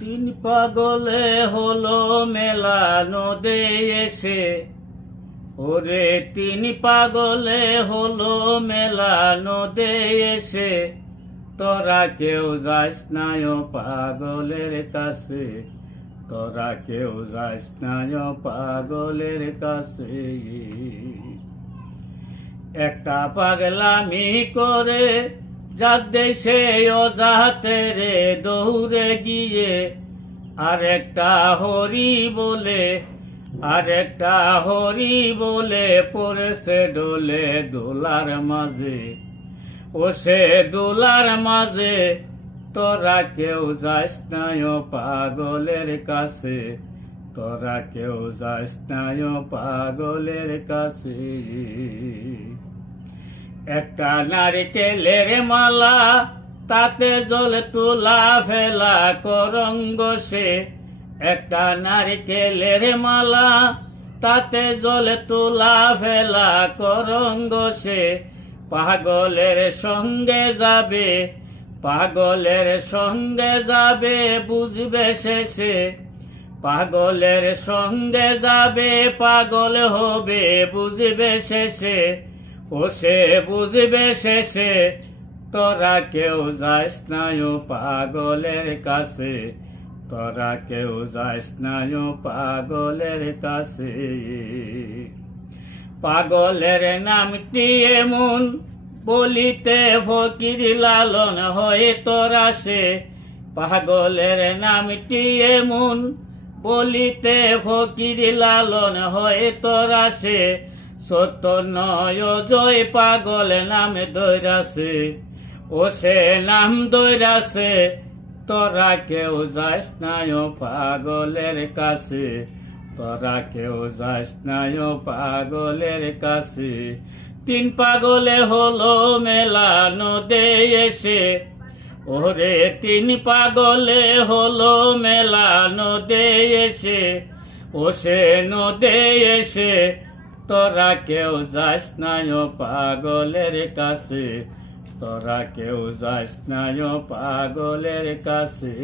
তিন পাগলে হলো মেলা নদে এসে, ওরে তিন পাগলে হলো মেলা নদে এসে, তোরা কেউ যাস না ও পাগলের কাছে, তোরা কেউ যাস না ও পাগলের কাছে। একটা পাগলামি করে যার দেশে ও যাতে রে দৌড়ে গিয়ে, আরেকটা হরি বলে পড়েছে ডোলে দোলার মাঝে। ও সে দোলার মাঝে তোরা কেউ যাস না ও পাগলের কাছে, তোরা কেউ যাস না ও পাগলের কাছে। একটা নারকেলের মালা তাতে জল তোলা ফেলা করঙ্গ সে, একটা নারকেলের মালা তাতে জল তোলা ফেলা করঙ্গ সে। পাগলের সঙ্গে যাবে, পাগলের সঙ্গে যাবে বুঝবে শেষে, পাগলের সঙ্গে যাবে পাগল হবে বুঝবে শেষে। ও সে বুঝবে শেষে তোরা কেউ যাস না ও পাগলের কাছে, তোরা কেউ যাস না ও পাগলের কাছে। পাগলের নামটি এমন বলিতে ফকির লালন হয়ে তোরা সে, পাগলের নামটি এমন বলিতে ফকির লালন হয়ে তোরা সে। সত্য নয় জয় পাগল নাম দৈরাছে, ও সে নাম দৈরাছে তোরা কেউ যাস না ও পাগলের কাছে, তোরা কেউ যাস না ও পাগলের কাছে। তিন পাগলে হলো মেলা নদে এসে, ওরে তিন পাগলে হলো মেলা নদে এসে। ও সে নদে এসে তোরা কেউ যাস না ও পাগলের কাছে, তোরা কেউ যাস না ও পাগলের কাছে।